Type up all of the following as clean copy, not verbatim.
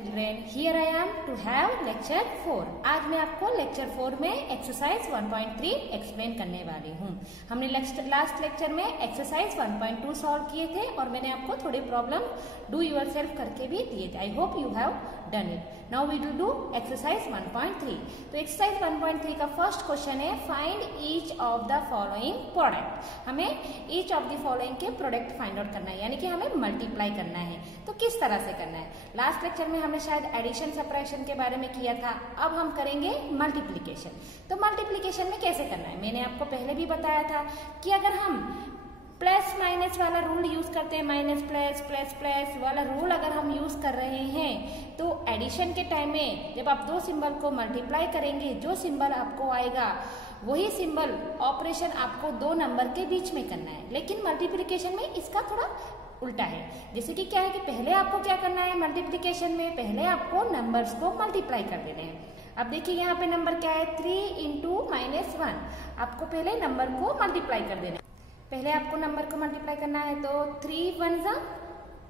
Children, here I am to have lecture 4। आज मैं आपको लेक्चर 4 में एक्सरसाइज 1.3 एक्सप्लेन करने वाली हूँ। हमने लास्ट लेक्चर में एक्सरसाइज 1.2 सॉल्व किए थे और मैंने आपको थोड़े प्रॉब्लम डू योरसेल्फ करके भी दिए थे। I hope you have done it. Now we will do exercise 1.3। तो एक्सरसाइज 1.3 का फर्स्ट क्वेश्चन है find each of the following product. हमें ईच ऑफ द फॉलोइंग के प्रोडक्ट फाइंड आउट करना है, यानी कि हमें मल्टीप्लाई करना है। तो किस तरह से करना है? लास्ट लेक्चर में हमने शायद एडिशन सब्ट्रैक्शन के बारे में किया था, अब हम करेंगे मल्टीप्लिकेशन। तो मल्टीप्लिकेशन में कैसे करना है मैंने आपको पहले भी बताया था कि अगर हम प्लस माइनस वाला रूल यूज करते हैं, माइनस प्लस प्लस प्लस वाला रूल अगर हम यूज कर रहे हैं तो एडिशन के टाइम में जब आप दो सिंबल को मल्टीप्लाई करेंगे, जो सिंबल आपको आएगा वही सिंबल ऑपरेशन आपको दो नंबर के बीच में करना है। लेकिन मल्टीप्लिकेशन में इसका थोड़ा उल्टा है। जैसे कि क्या है कि पहले आपको क्या करना है मल्टीप्लिकेशन में, पहले आपको नंबर्स को मल्टीप्लाई कर देने हैं। अब देखिए यहाँ पे नंबर क्या है 3 इंटू -1। आपको पहले नंबर को मल्टीप्लाई कर देना है। पहले आपको नंबर को मल्टीप्लाई करना है तो 3 1 जा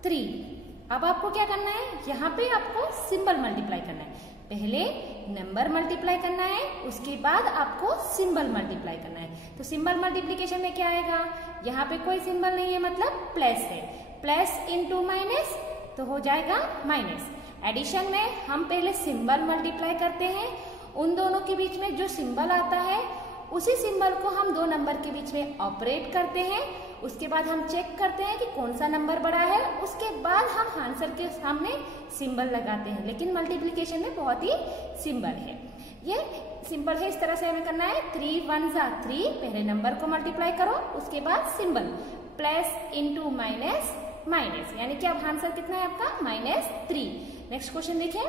3। अब आपको क्या करना है, यहाँ पे आपको सिंबल मल्टीप्लाई करना है। पहले नंबर मल्टीप्लाई करना है, उसके बाद आपको सिंबल मल्टीप्लाई करना है। तो सिंबल मल्टीप्लिकेशन में क्या आएगा, यहाँ पे कोई सिंबल नहीं है मतलब प्लस है, प्लस इंटू माइनस तो हो जाएगा माइनस। एडिशन में हम पहले सिंबल मल्टीप्लाई करते हैं, उन दोनों के बीच में जो सिंबल आता है उसी सिंबल को हम दो नंबर के बीच में ऑपरेट करते हैं। उसके बाद हम चेक करते हैं कि कौन सा नंबर बड़ा है, उसके बाद हम आंसर के सामने सिंबल लगाते हैं। लेकिन मल्टीप्लिकेशन में बहुत ही सिंपल है, ये सिंपल है। इस तरह से हमें करना है 3 1 जा 3। पहले नंबर को मल्टीप्लाई करो, उसके बाद symbol plus into minus minus, यानी कि अब आंसर कितना है आपका -3। नेक्स्ट क्वेश्चन देखिए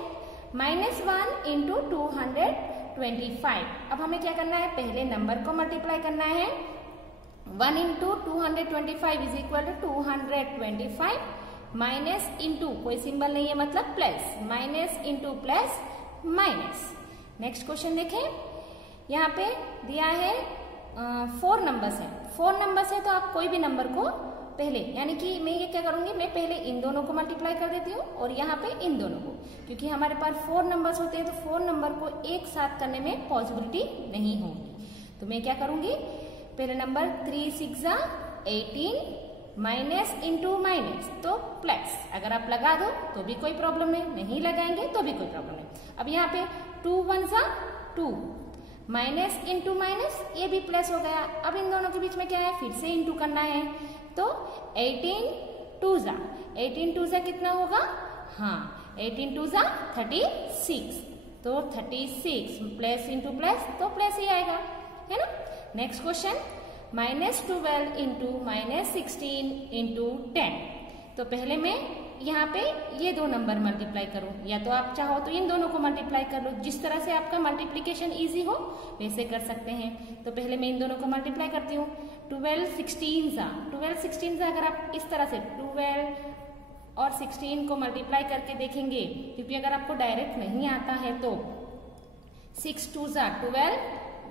-1 इंटू 225। अब हमें क्या करना है, पहले नंबर को मल्टीप्लाई करना है। 1 into 225 is equal to 225 minus into कोई सिंबल नहीं है मतलब plus, minus into plus minus. Next question देखें, यहाँ पे दिया है 4 नंबर्स है। 4 नंबर्स है तो आप कोई भी नंबर को पहले, यानी कि मैं ये क्या करूंगी, मैं पहले इन दोनों को मल्टीप्लाई कर देती हूँ और यहाँ पे इन दोनों को, क्योंकि हमारे पास 4 नंबर्स होते हैं तो 4 नंबर को एक साथ करने में पॉसिबिलिटी नहीं होगी। तो मैं क्या करूंगी, पहले नंबर 3 6 जा 18 माइनस इंटू माइनस तो प्लस। अगर आप लगा दो तो भी कोई प्रॉब्लम नहीं लगाएंगे तो भी कोई प्रॉब्लम नहीं। अब यहाँ पे 2 1 जा 2 माइनस इंटू माइनस, ये भी प्लस हो गया। अब इन दोनों के बीच में क्या है, फिर से इंटू करना है। तो 18 2 जा कितना होगा, हाँ 18 2 जा 36। तो 36 प्लस इंटू प्लस तो प्लस ही आएगा, है ना। Next question -12 into -16 into 10। तो पहले मैं यहाँ पे ये दो नंबर मल्टीप्लाई करूँ, या तो आप चाहो तो इन दोनों को मल्टीप्लाई कर लो। जिस तरह से आपका मल्टीप्लिकेशन इजी हो वैसे कर सकते हैं। तो पहले मैं इन दोनों को मल्टीप्लाई करती हूँ। 12 16 जा अगर आप इस तरह से 12 और 16 को मल्टीप्लाई करके देखेंगे, क्योंकि अगर आपको डायरेक्ट नहीं आता है तो 6 2 जा 12,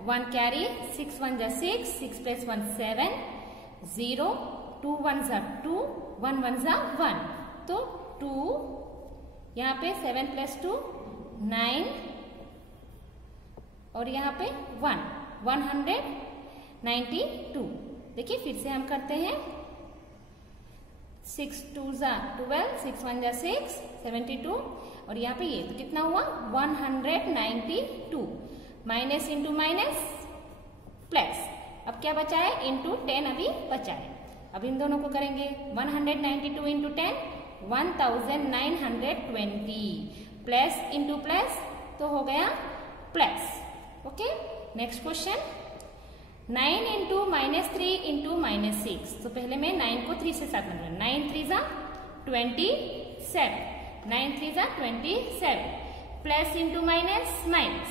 1 कैरी, 6 1 जा 6, 6 प्लस 1 7, 0, 2 1 जा 2, 1 1 जा 1। तो 2, यहाँ पे 7 प्लस 2 9 और यहाँ पे 1 192। देखिए फिर से हम करते हैं 6 2 जा 12, 6 1 जा 6 72 और यहाँ पे ये तो कितना हुआ 192। माइनस इंटू माइनस प्लस, अब क्या बचा है इंटू 10 अभी बचा है। अब इन दोनों को करेंगे 192 इंटू 10 1920 प्लस इंटू प्लस तो हो गया plus. Okay, next question 9 into -3 into -6। तो पहले मैं 9 को 3 से साथ में 9 3 जा 27, 9 3 जा 27 प्लस इंटू माइनस माइनस।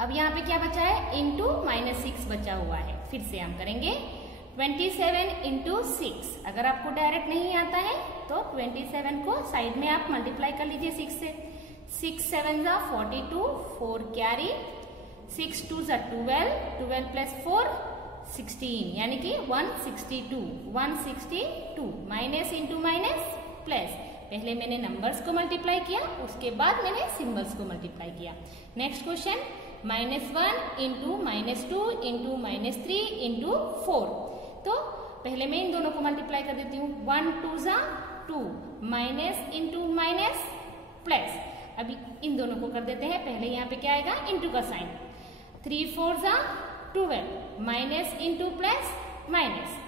अब यहाँ पे क्या बचा है, इंटू -6 बचा हुआ है। फिर से हम करेंगे 27 इंटू 6। अगर आपको डायरेक्ट नहीं आता है तो 27 को साइड में आप मल्टीप्लाई कर लीजिए 6 से। 6 7 जा 42, 4 कैरी, 6 2 जा 12, 12 प्लस 4 16, यानी कि 162 माइनस इंटू माइनस प्लस। पहले मैंने नंबर्स को मल्टीप्लाई किया, उसके बाद मैंने सिंबल्स को मल्टीप्लाई किया। Next question, -1 into -2 into -3 into 4। तो पहले मैं इन दोनों को मल्टीप्लाई कर देती हूँ। 1 2 ज़ा 2, माइनस इंटू माइनस प्लस। अभी इन दोनों को कर देते हैं। पहले यहाँ पे क्या आएगा, इंटू का साइन। 3 4 ज़ा 12, माइनस इंटू प्लस माइनस।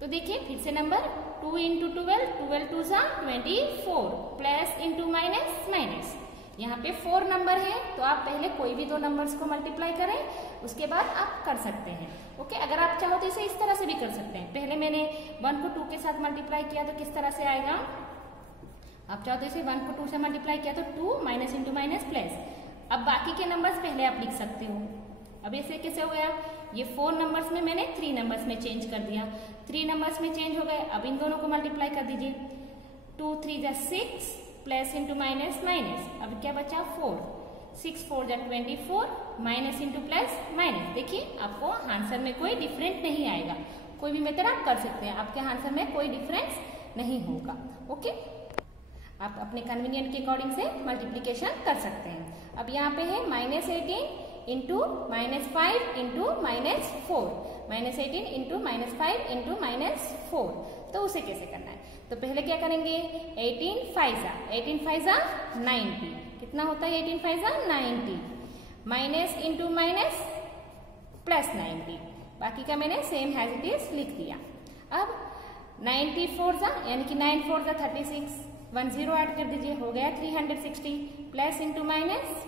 तो देखिए फिर से नंबर 2 इंटू 12, 12 2 ज़ा 24, प्लस इंटू माइनस माइनस। यहाँ पे 4 नंबर है, तो आप पहले कोई भी 2 नंबर्स को मल्टीप्लाई करें, उसके बाद आप कर सकते हैं। ओके, अगर आप चाहो तो इसे इस तरह से भी कर सकते हैं। पहले मैंने 1 को 2 के साथ मल्टीप्लाई किया तो किस तरह से आएगा, आप चाहो तो इसे 1 को 2 से मल्टीप्लाई किया तो 2 माइनस इंटू माइनस प्लस। अब बाकी के नंबर्स पहले आप लिख सकते हो। अब ऐसे कैसे हो गया, ये 4 नंबर्स में मैंने 3 नंबर्स में चेंज कर दिया, 3 नंबर्स में चेंज हो गए। अब इन दोनों को मल्टीप्लाई कर दीजिए। 2 3 ज़ा 6, प्लस इंटू माइनस माइनस। अब क्या बचा 4, 6 4 ज़ा 24, माइनस इंटू प्लस माइनस। देखिए आपको आंसर में कोई डिफरेंट नहीं आएगा। कोई भी मेथड आप कर सकते हैं, आपके आंसर में कोई डिफरेंस नहीं होगा। ओके, आप अपने कन्वीनियंट के अकॉर्डिंग से मल्टीप्लीकेशन कर सकते हैं। अब यहाँ पे है -18 इंटू -5 इंटू -4, -18 इंटू -5 इंटू -4। तो उसे कैसे करना है, तो पहले क्या करेंगे, 18 5 ज़ा 90। कितना होता है 18 5 ज़ा 90, माइनस इंटू माइनस प्लस 90। बाकी का मैंने सेम एज इट इज लिख दिया। अब 94 ज़ा यानी कि 9 4 ज़ा 36, 1 0 ऐड कर दीजिए, हो गया 360, प्लस इंटू माइनस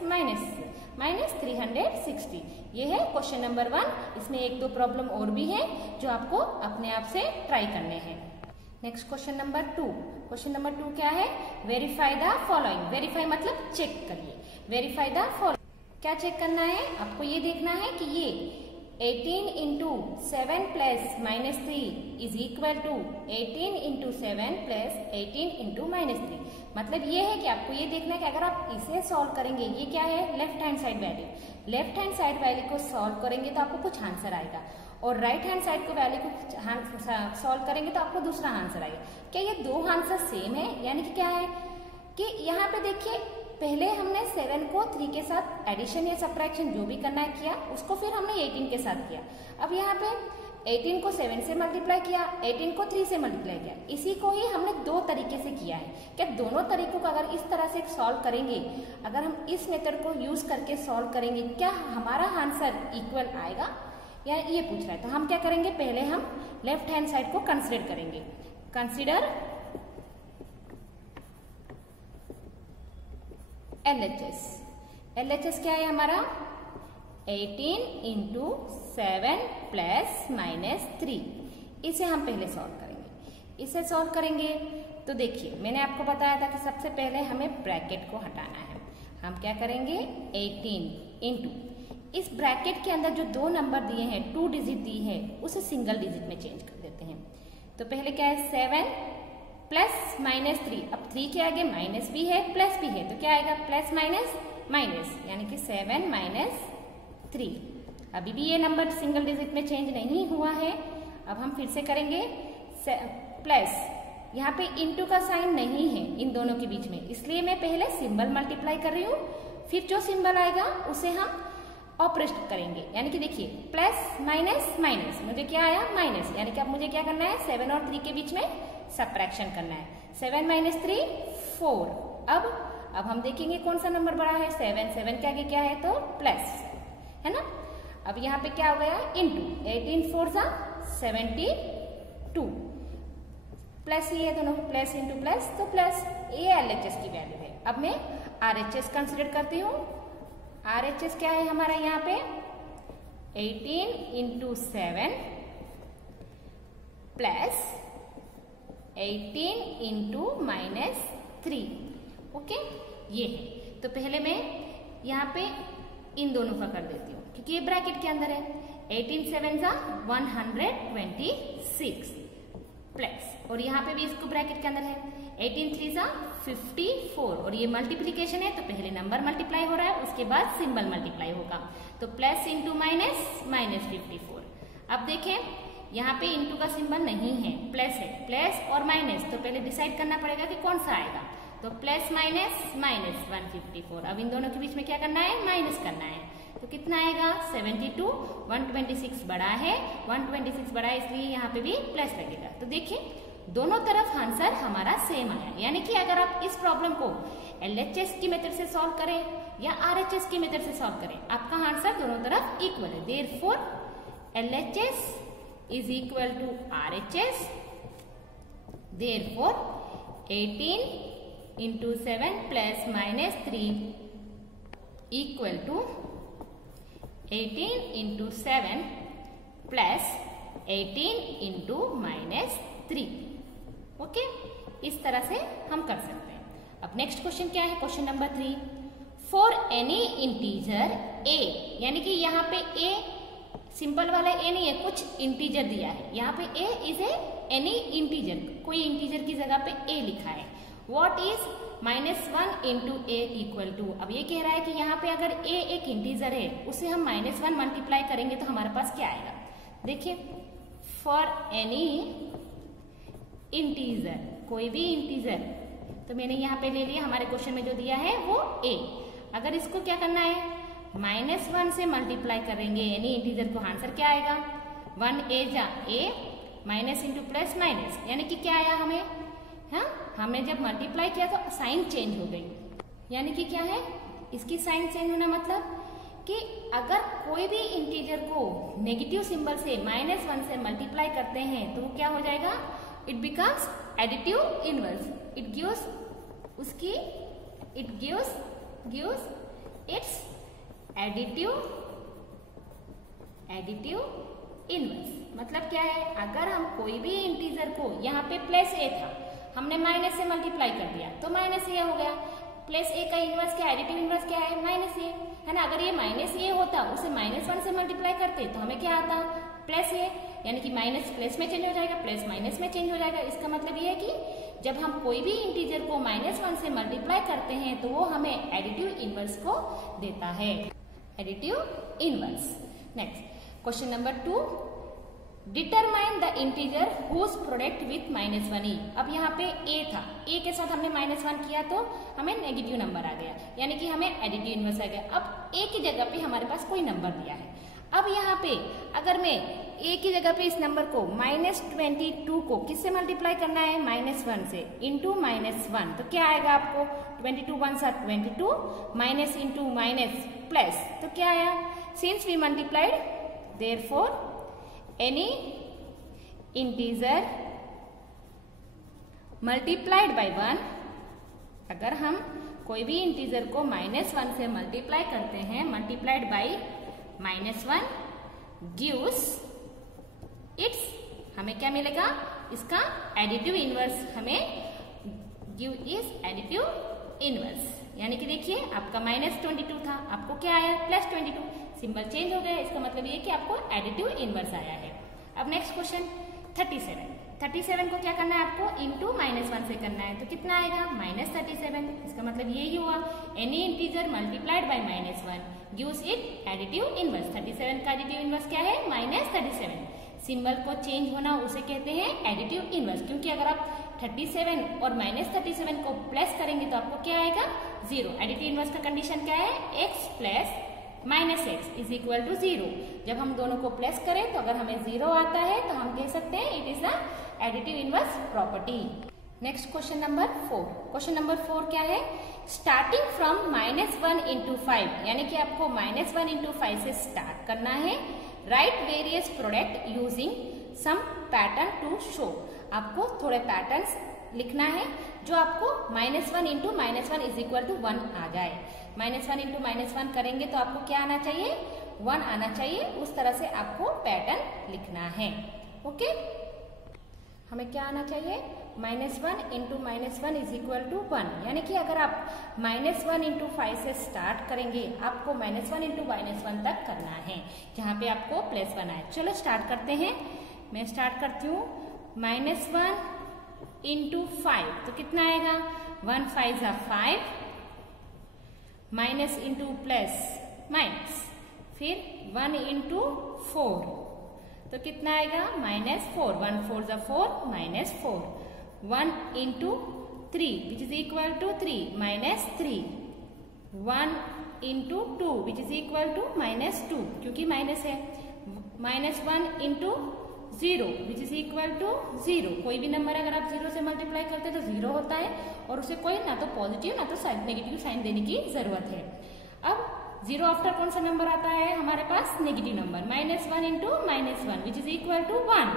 माइनस 360। ये है क्वेश्चन नंबर 1। इसमें 1 2 प्रॉब्लम और भी है जो आपको अपने आप से ट्राई करने हैं। Next question number 2। Question number 2 क्या है, वेरीफाई द फॉलोइंग। वेरीफाई मतलब चेक करिए, वेरीफाई द फॉलोइंग। क्या चेक करना है, आपको ये देखना है कि ये 18 into 7 plus -3 is equal to 18 into 7 plus 18 into -3। मतलब ये है कि आपको ये देखना है कि अगर आप इसे सॉल्व करेंगे, ये क्या है, left hand side value, left hand side value को सॉल्व करेंगे तो आपको कुछ आंसर आएगा, और राइट हैंड साइड को वैल्यू को सॉल्व करेंगे तो आपको दूसरा आंसर आएगा। क्या ये 2 आंसर सेम है, यानी कि क्या है कि यहाँ पे देखिए पहले हमने 7 को 3 के साथ एडिशन या सब्ट्रैक्शन जो भी करना है किया, उसको फिर हमने 18 के साथ किया। अब यहाँ पे 18 को 7 से मल्टीप्लाई किया, 18 को 3 से मल्टीप्लाई किया। इसी को ही हमने 2 तरीके से किया है। क्या दोनों तरीकों को अगर इस तरह से सॉल्व करेंगे, अगर हम इस मेथड को यूज करके सॉल्व करेंगे, क्या हमारा आंसर इक्वल आएगा, या ये पूछ रहा है। तो हम क्या करेंगे, पहले हम लेफ्ट हैंड साइड को कंसिडर करेंगे। Consider LHS। LHS क्या है हमारा, 18 इंटू 7 प्लस -3। इसे हम पहले सॉल्व करेंगे। इसे सॉल्व करेंगे तो देखिए मैंने आपको बताया था कि सबसे पहले हमें ब्रैकेट को हटाना है। हम क्या करेंगे, 18 इंटू इस ब्रैकेट के अंदर जो 2 नंबर दिए हैं, 2 डिजिट दी है, उसे सिंगल डिजिट में चेंज कर देते हैं। तो पहले क्या है, 7 प्लस -3। अब 3 के आगे माइनस भी है प्लस भी है, तो क्या आएगा, प्लस माइनस माइनस, यानी कि 7 - 3। अभी भी ये नंबर सिंगल डिजिट में चेंज नहीं हुआ है। अब हम फिर से करेंगे प्लस, यहाँ पे इंटू का साइन नहीं है इन दोनों के बीच में, इसलिए मैं पहले सिंबल मल्टीप्लाई कर रही हूँ, फिर जो सिंबल आएगा उसे हम ऑपरेट करेंगे। यानी कि देखिए प्लस माइनस माइनस, मुझे क्या आया, माइनस, यानी कि अब मुझे क्या करना है, 7 और 3 के बीच में सब्ट्रैक्शन करना है। 7 - 3 4। अब हम देखेंगे कौन सा नंबर बड़ा है, 7 के आगे क्या है, तो प्लस है ना। अब यहाँ पे क्या हो गया, इंटू 18 4 ज़ा 72, प्लस ही है दोनों, प्लस इंटू प्लस, तो प्लस। ये LHS की वैल्यू है। अब मैं RHS कंसिडर करती हूँ। RHS क्या है हमारा यहाँ पे, 18 इंटू 7 प्लस 18 इंटू -3। ओके, ये है। तो पहले मैं यहाँ पे इन दोनों का कर देती हूँ क्योंकि ये ब्रैकेट के अंदर है। 18 7 ज़ा 126 प्लस, और यहाँ पे भी इसको ब्रैकेट के अंदर है, 18 3 ज़ा 54, और ये मल्टीप्लीकेशन है तो पहले नंबर मल्टीप्लाई हो रहा है, उसके बाद सिंबल मल्टीप्लाई होगा। तो प्लस इंटू माइनस -54। अब देखें यहाँ पे इंटू का सिंबल नहीं है, प्लस है, प्लस और माइनस, तो पहले डिसाइड करना पड़ेगा कि कौन सा आएगा। तो प्लस माइनस माइनस 154, अब इन दोनों के बीच में क्या करना है, माइनस करना है। तो कितना आएगा 72, 126 बड़ा है, 126 बड़ा है इसलिए यहाँ पे भी प्लस लगेगा। तो देखिए दोनों तरफ आंसर हमारा सेम आया, यानी कि अगर आप इस प्रॉब्लम को LHS की मेथड से सॉल्व करें या RHS की मेथड से सॉल्व करें, आपका आंसर दोनों तरफ इक्वल है। Therefore LHS is equal to RHS, therefore 18 into 7 plus minus 3 equal to 18 into 7 plus 18 into minus 3। Okay, इस तरह से हम कर सकते हैं। अब नेक्स्ट क्वेश्चन क्या है, question number 3, for any integer a, यानी कि यहाँ पे a सिंपल वाला a नहीं है, कुछ इंटीजर दिया है। यहाँ पे a is a any integer, कोई इंटीजर की जगह पे a लिखा है। What is -1 into a equal to, अब ये कह रहा है कि यहाँ पे अगर a एक इंटीजर है उसे हम -1 मल्टीप्लाई करेंगे तो हमारे पास क्या आएगा। देखिए फॉर एनी इंटीजर, कोई भी इंटीजर, तो मैंने यहाँ पे ले लिया, हमारे क्वेश्चन में जो दिया है वो a। अगर इसको क्या करना है, -1 से मल्टीप्लाई करेंगे एनी इंटीजर को, आंसर क्या आएगा 1 a जा a, minus into plus minus, यानी कि क्या आया हमें, हाँ हमने जब मल्टीप्लाई किया तो साइन चेंज हो गई, यानी कि क्या है, इसकी साइन चेंज होना मतलब कि अगर कोई भी इंटीजर को नेगेटिव सिंबल से -1 से मल्टीप्लाई करते हैं तो वो क्या हो जाएगा, it becomes additive inverse, it gives उसकी, it gives its additive inverse. मतलब क्या है, अगर हम कोई भी इंटीजर को, यहाँ पे प्लस a था, हमने माइनस से मल्टीप्लाई कर दिया तो माइनस ए हो गया, प्लस ए का इनवर्स क्या, एडिटिव इनवर्स क्या है माइनस ए, है ना। अगर ये माइनस ए होता, उसे -1 से मल्टीप्लाई करते तो हमें क्या आता प्लस ए, यानी कि माइनस प्लस में चेंज हो जाएगा, प्लस माइनस में चेंज हो जाएगा। इसका मतलब ये है कि जब हम कोई भी इंटीजर को -1 से मल्टीप्लाई करते हैं तो वो हमें एडिटिव इनवर्स को देता है, additive inverse. Next question number 2, determine the integer whose product with -1e। अब यहाँ पे a था, a के साथ हमने -1 किया तो हमें नेगेटिव नंबर आ गया, यानी कि हमें एडिटिव इनवर्स आ गया। अब a की जगह पे हमारे पास कोई नंबर दिया है। अब यहाँ पे अगर मैं a की जगह पे इस नंबर को -22 को किससे मल्टीप्लाई करना है, -1 से, इंटू -1, तो क्या आएगा आपको 22 1 सा 22, माइनस इंटू माइनस प्लस, तो क्या आया, since we multiplied therefore any integer multiplied by 1, अगर हम कोई भी इंटीजर को -1 से मल्टीप्लाई करते हैं, मल्टीप्लाइड बाई -1 गिव्स इट्स, हमें क्या मिलेगा, इसका एडिटिव इनवर्स, हमें गिव इज एडिटिव इनवर्स। यानी कि देखिए आपका -22 था, आपको क्या आया +22, सिंबल चेंज हो गया, इसका मतलब ये कि आपको एडिटिव इनवर्स आया है। अब नेक्स्ट क्वेश्चन 37 को क्या करना है आपको, इंटू -1 से करना है, तो कितना आएगा -37, इसका मतलब यही हुआ any integer multiplied by -1 gives it additive inverse. 37 का एडिटिव इनवर्स क्या है -37, सिंबल को चेंज होना उसे कहते हैं एडिटिव इनवर्स, क्योंकि अगर आप 37 और -37 को प्लस करेंगे तो आपको क्या आएगा 0। एडिटिव इनवर्स का कंडीशन क्या है, x plus -x is equal to 0। जब हम दोनों को प्लस करें तो अगर हमें 0 आता है तो हम कह सकते हैं it is the additive inverse property. Next question number 4, question number 4 क्या है, स्टार्टिंग फ्रॉम -1 into 5, यानी कि आपको -1 into 5 से स्टार्ट करना है। Write various product using some pattern to show, आपको थोड़े पैटर्न्स लिखना है जो आपको -1 into -1 इज इक्वल टू 1 आ जाए। -1 into -1 करेंगे तो आपको क्या आना चाहिए, 1 आना चाहिए, उस तरह से आपको पैटर्न लिखना है। ओके, हमें क्या आना चाहिए, -1 into -1 इज इक्वल टू 1, यानी कि अगर आप -1 into 5 से स्टार्ट करेंगे आपको -1 into -1 तक करना है, जहां पे आपको +1 आए। चलो स्टार्ट करते हैं, मैं स्टार्ट करती हूँ। -1 into 5 तो कितना आएगा, 1 5 जा 5, माइनस इंटू प्लस माइनस, फिर 1 into 4, तो कितना आएगा -4, 1 4 = 4 -4, 1 × 3 which is equal to 3 -3, 1 × 2 which is equal to -2 क्योंकि माइनस है, -1 × 0 विच इज इक्वल टू 0। कोई भी नंबर अगर आप 0 से मल्टीप्लाई करते हैं तो 0 होता है और उसे कोई ना तो पॉजिटिव ना तो नेगेटिव साइन देने की जरूरत है। अब 0 आफ्टर कौन सा नंबर आता है हमारे पास? Negative number, -1 × -1 which is equal to 1,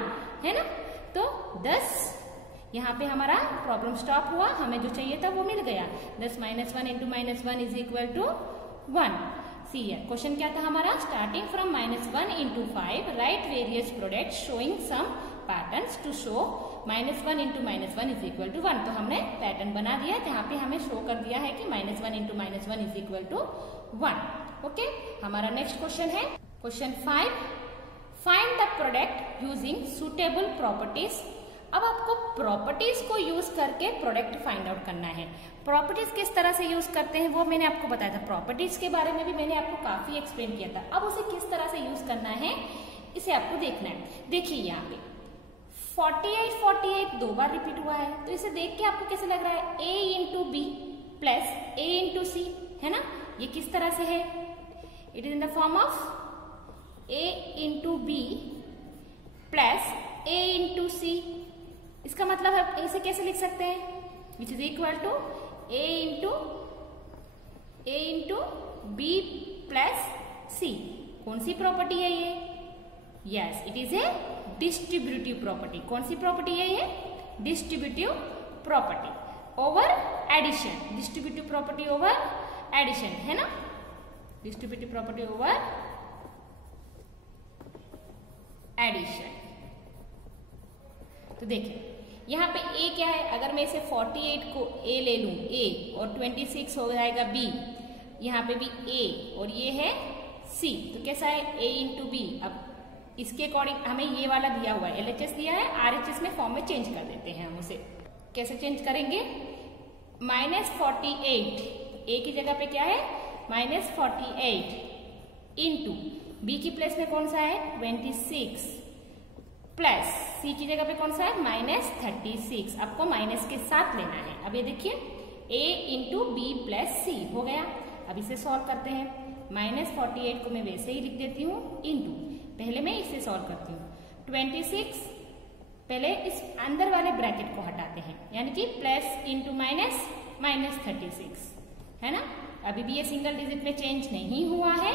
है ना। तो 10 यहाँ पे हमारा प्रॉब्लम स्टॉप हुआ, हमें जो चाहिए था वो मिल गया। 10 -1 × -1 is equal to 1। See question क्या था हमारा? Starting from -1 × 5 write various products showing some patterns to show -1 × -1 is equal to 1। तो हमने पैटर्न बना दिया, जहाँ पे हमें शो कर दिया है कि -1 × -1 इज इक्वल टू 1। ओके, हमारा नेक्स्ट क्वेश्चन है question 5, find the product using suitable properties. अब आपको प्रॉपर्टीज को यूज करके प्रोडक्ट फाइंड आउट करना है। प्रॉपर्टीज किस तरह से यूज करते हैं वो मैंने आपको बताया था, प्रॉपर्टीज के बारे में भी मैंने आपको काफी एक्सप्लेन किया था। अब उसे किस तरह से यूज करना है इसे आपको देखना है। देखिए यहाँ पे 48 2 बार रिपीट हुआ है, तो इसे देख के आपको कैसे लग रहा है? a × b plus a × c, है ना। ये किस तरह से है? It is in the form of a × b plus a × c। इसका मतलब है इसे कैसे लिख सकते हैं? Which is equal to a × b plus c। कौन सी प्रॉपर्टी है ये? Yes, it is a distributive property. कौन सी प्रॉपर्टी है ये? Distributive property over addition. Distributive property over addition, है ना। Distributive property over addition. तो देखिए यहाँ पे a क्या है? अगर मैं इसे 48 को a ले लूं, a, और 26 हो जाएगा b, यहाँ पे भी a और ये है c, तो कैसा है? a × b। अब इसके अकॉर्डिंग हमें ये वाला दिया हुआ है, LHS दिया है, RHS में फॉर्म में चेंज कर देते हैं हम उसे। कैसे चेंज करेंगे? -48, a की जगह पे क्या है? -48 इंटू b की प्लेस में कौन सा है? 26 प्लस c की जगह पे कौन सा है? -36। आपको माइनस के साथ लेना है। अब ये देखिए a × b प्लस c हो गया। अब इसे सॉल्व करते हैं। -48 को मैं वैसे ही लिख देती हूँ, इंटू पहले मैं इसे सॉल्व करती हूँ 26, पहले इस अंदर वाले ब्रैकेट को हटाते हैं, यानी कि प्लस इंटू माइनस -36, है ना। अभी भी ये सिंगल डिजिट में चेंज नहीं हुआ है,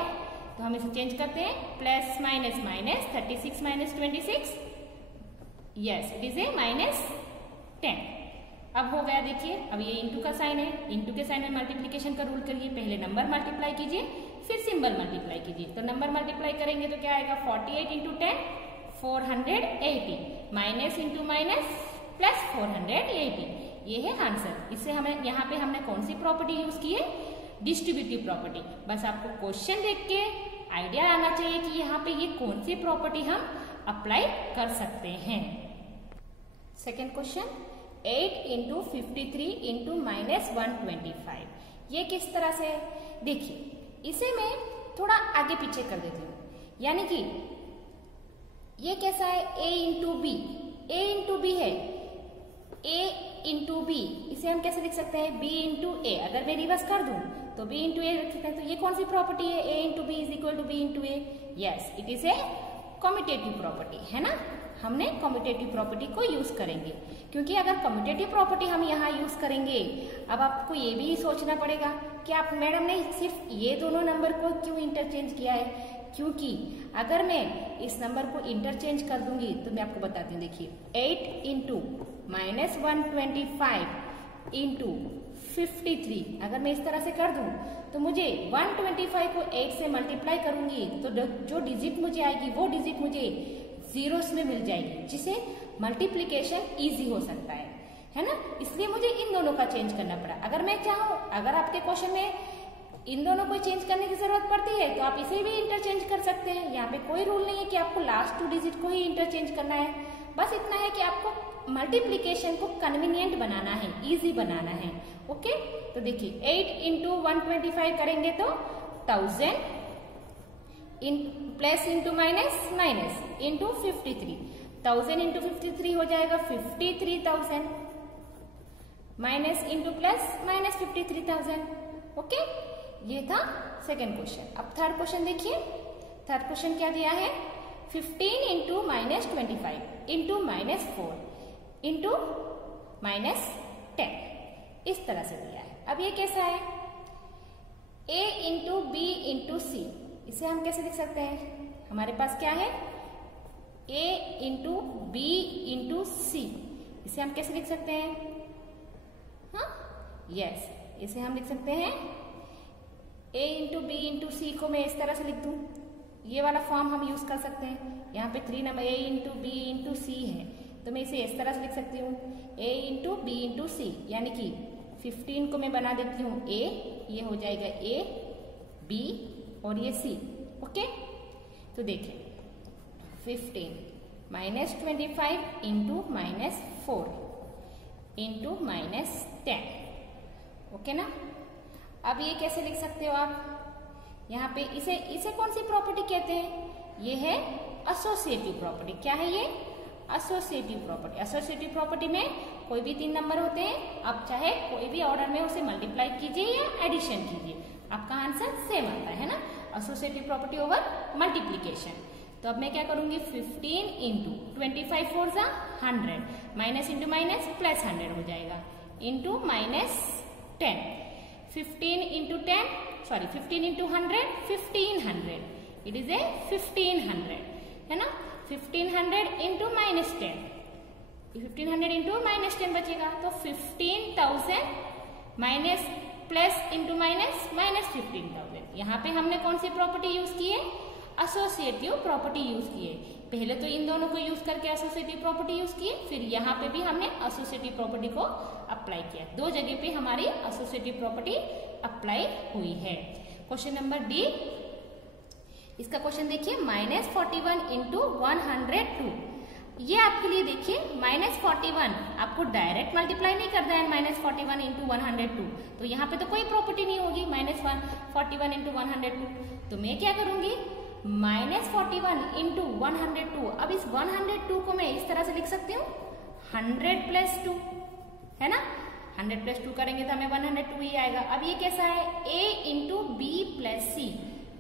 तो हम इसे चेंज करते हैं। Plus minus minus 36 - 26, yes it is ए -10। अब हो गया, देखिए अब ये इंटू का साइन है, इंटू के साइन में मल्टीप्लीकेशन का रूल करिए। पहले नंबर मल्टीप्लाई कीजिए, फिर सिंबल मल्टीप्लाई कीजिए। तो नंबर मल्टीप्लाई करेंगे तो क्या आएगा? 48 × 10 480, माइनस इंटू माइनस प्लस 480, ये है आंसर। इससे हमें यहाँ पे हमने कौन सी प्रॉपर्टी यूज की है? Distributive property. बस आपको क्वेश्चन देख के आइडिया आना चाहिए कि यहाँ पे ये कौन सी प्रॉपर्टी हम अप्लाई कर सकते हैं। सेकेंड क्वेश्चन, 8 × 53 × -125, ये किस तरह से? देखिए इसे मैं थोड़ा आगे पीछे कर देती हूँ, यानी कि ये कैसा है? a × b, a × b है, a × b, इसे हम कैसे लिख सकते हैं? b × a। अगर मैं रिवर्स कर दूं तो b × a लिख सकते हैं। तो ये कौन सी प्रॉपर्टी है? a × b is equal to b × a। Yes, it is a commutative property, है ना। हमने कम्यूटेटिव प्रॉपर्टी को यूज करेंगे, क्योंकि अगर कम्यूटेटिव प्रॉपर्टी हम यहाँ यूज करेंगे, अब आपको ये भी सोचना पड़ेगा कि आप मैडम ने सिर्फ ये दोनों नंबर को क्यों इंटरचेंज किया है, क्योंकि अगर मैं इस नंबर को इंटरचेंज कर दूंगी तो मैं आपको बताती हूँ। देखिए 8 × -125 × 53, अगर मैं इस तरह से कर दूं तो मुझे 125 को 8 से मल्टीप्लाई करूंगी तो जो डिजिट मुझे आएगी वो डिजिट मुझे जीरोस में मिल जाएगी, जिसे मल्टीप्लीकेशन इजी हो सकता है ना। इसलिए मुझे इन दोनों का चेंज करना पड़ा। अगर मैं चाहूँ, अगर आपके क्वेश्चन में इन दोनों को चेंज करने की जरूरत पड़ती है तो आप इसे भी इंटरचेंज कर सकते हैं। यहाँ पे कोई रूल नहीं है कि आपको लास्ट 2 डिजिट को ही इंटरचेंज करना है। बस इतना है कि आपको मल्टीप्लीकेशन को कन्वीनियंट बनाना है, इजी बनाना है। ओके, तो देखिए 8 × 125 करेंगे तो 1000 इन plus into minus minus into 53, 1000 into 53 हो जाएगा 53,000, minus into plus minus 53,000। Okay, ये था सेकेंड क्वेश्चन। अब थर्ड क्वेश्चन देखिए। थर्ड क्वेश्चन क्या दिया है, 15 into minus 25 into minus 4 into minus 10, इस तरह से दिया है। अब ये कैसा है, a इंटू बी इंटू सी, इसे हम कैसे लिख सकते हैं, हमारे पास क्या है a इंटू बी इंटू सी, इसे हम कैसे लिख सकते हैं, हाँ यस, इसे हम लिख सकते हैं a इंटू बी इंटू सी को मैं इस तरह से लिख दूं, ये वाला फॉर्म हम यूज कर सकते हैं। यहाँ पे 3 number a into B into C है, तो मैं इसे इस तरह से लिख सकती हूँ a into B into C, यानी कि 15 को मैं बना देती हूँ a, ये हो जाएगा a, b और ये c। ओके, तो देखिए 15 minus 25 into minus 4 into minus 10, okay ना। अब ये कैसे लिख सकते हो आप, यहाँ पे इसे कौन सी प्रॉपर्टी कहते हैं, ये है एसोसिएटिव प्रॉपर्टी। क्या है ये, एसोसिएटिव प्रॉपर्टी। एसोसिएटिव प्रॉपर्टी में कोई भी 3 नंबर होते हैं, आप चाहे कोई भी ऑर्डर में उसे मल्टीप्लाई कीजिए या एडिशन कीजिए, आपका आंसर सेम आता है ना, एसोसिएटिव प्रॉपर्टी ओवर मल्टीप्लीकेशन। तो अब मैं क्या करूंगी, 15 इंटू 25 4 जा 100, माइनस इंटू माइनस प्लस 100 हो जाएगा, into minus 10, 15 into 10 sorry 15 into 100 1500, it is ए 1500, है ना। 1500 इंटू माइनस 10, 1500 इंटू माइनस 10 बचेगा, तो 15,000 minus plus into minus minus 15,000। यहाँ पे हमने कौन सी प्रॉपर्टी यूज की है, एसोसिएटिव प्रॉपर्टी यूज की है। पहले तो इन दोनों को यूज करके एसोसिएटिव प्रॉपर्टी यूज की, फिर यहाँ पे भी हमने एसोसिएटिव प्रॉपर्टी को अप्लाई किया। 2 जगह पे हमारी एसोसिएटिव प्रॉपर्टी अप्लाई हुई है। क्वेश्चन नंबर डी, इसका क्वेश्चन देखिए, -41 इंटू 102। ये आपके लिए देखिए -41 आपको डायरेक्ट मल्टीप्लाई नहीं करना है, -41 इंटू 102, तो यहाँ पे तो कोई प्रॉपर्टी नहीं होगी, -41 इंटू 102। तो मैं क्या करूंगी, -41 इंटू 102। अब इस 102 को मैं इस तरह से लिख सकती हूँ 100 प्लस 2, है ना। 100 प्लस 2 करेंगे तो हमें 102 ही आएगा। अब ये कैसा है, a इंटू बी प्लस सी,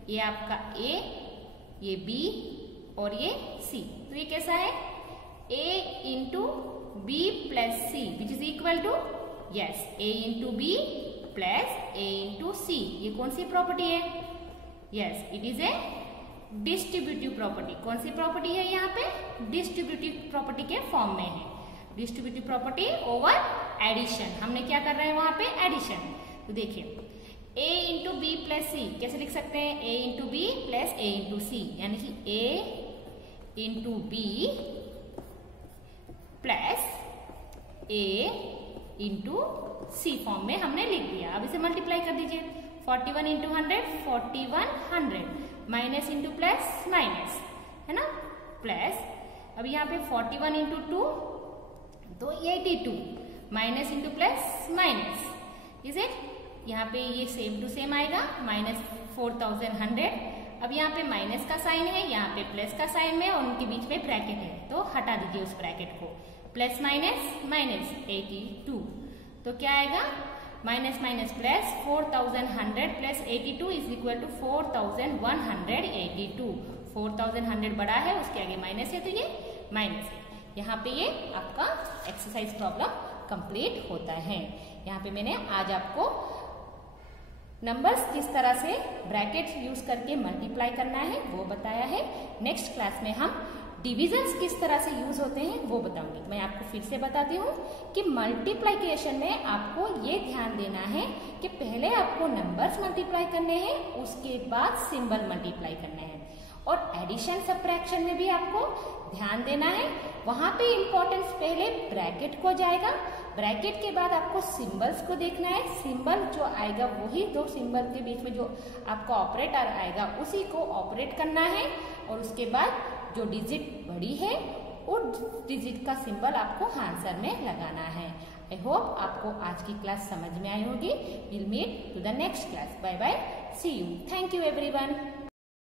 ये आपका a, ये b और ये c, तो ये कैसा है a into B plus C which is equal to, yes, a into B plus a into C. ये कौन सी प्रॉपर्टी है, yes, it is a distributive property. कौन सी प्रॉपर्टी है यहाँ पे, डिस्ट्रीब्यूटिव प्रॉपर्टी के फॉर्म में है, डिस्ट्रीब्यूटिव प्रॉपर्टी ओवर एडिशन। हमने क्या कर रहे हैं वहां पे, एडिशन। तो देखिए a into B plus C कैसे लिख सकते हैं, a into B plus a into C, यानी कि a into B plus a into C form में हमने लिख दिया। अब इसे मल्टीप्लाई कर दीजिए, 41 into 100 4100, minus into plus minus, है ना, प्लस। अब यहाँ पे 41 इंटू 2 तो 82, minus into plus minus, is it. यहाँ पे ये सेम टू सेम आएगा, -4100। अब यहाँ पे माइनस का साइन है, यहाँ पे प्लस का साइन है और उनके बीच में ब्रैकेट है, तो हटा दीजिए उस ब्रैकेट को, प्लस माइनस माइनस 82, तो क्या आएगा, minus minus plus 4100 plus 82 is equal to 4182। 4100 बड़ा है, उसके आगे माइनस है, तो ये माइनस है। यहाँ पे ये आपका एक्सरसाइज प्रॉब्लम कंप्लीट होता है। यहाँ पे मैंने आज आपको नंबर्स किस तरह से ब्रैकेट यूज करके मल्टीप्लाई करना है वो बताया है। नेक्स्ट क्लास में हम डिविजन्स किस तरह से यूज होते हैं वो बताऊंगी। मैं आपको फिर से बताती हूँ कि मल्टीप्लिकेशन में आपको ये ध्यान देना है कि पहले आपको नंबर्स मल्टीप्लाई करने हैं, उसके बाद सिंबल मल्टीप्लाई करने हैं। और एडिशन सब्ट्रैक्शन में भी आपको ध्यान देना है, वहां पे इंपॉर्टेंस पहले ब्रैकेट को जाएगा, ब्रैकेट के बाद आपको सिंबल्स को देखना है। सिंबल जो आएगा वही दो सिंबल के बीच में जो आपका ऑपरेटर आएगा उसी को ऑपरेट करना है, और उसके बाद जो डिजिट बड़ी है वो डिजिट का सिंबल आपको आंसर में लगाना है। आई होप आपको आज की क्लास समझ में आई होगी। Will meet to the next class. Bye bye, see you, thank you everyone.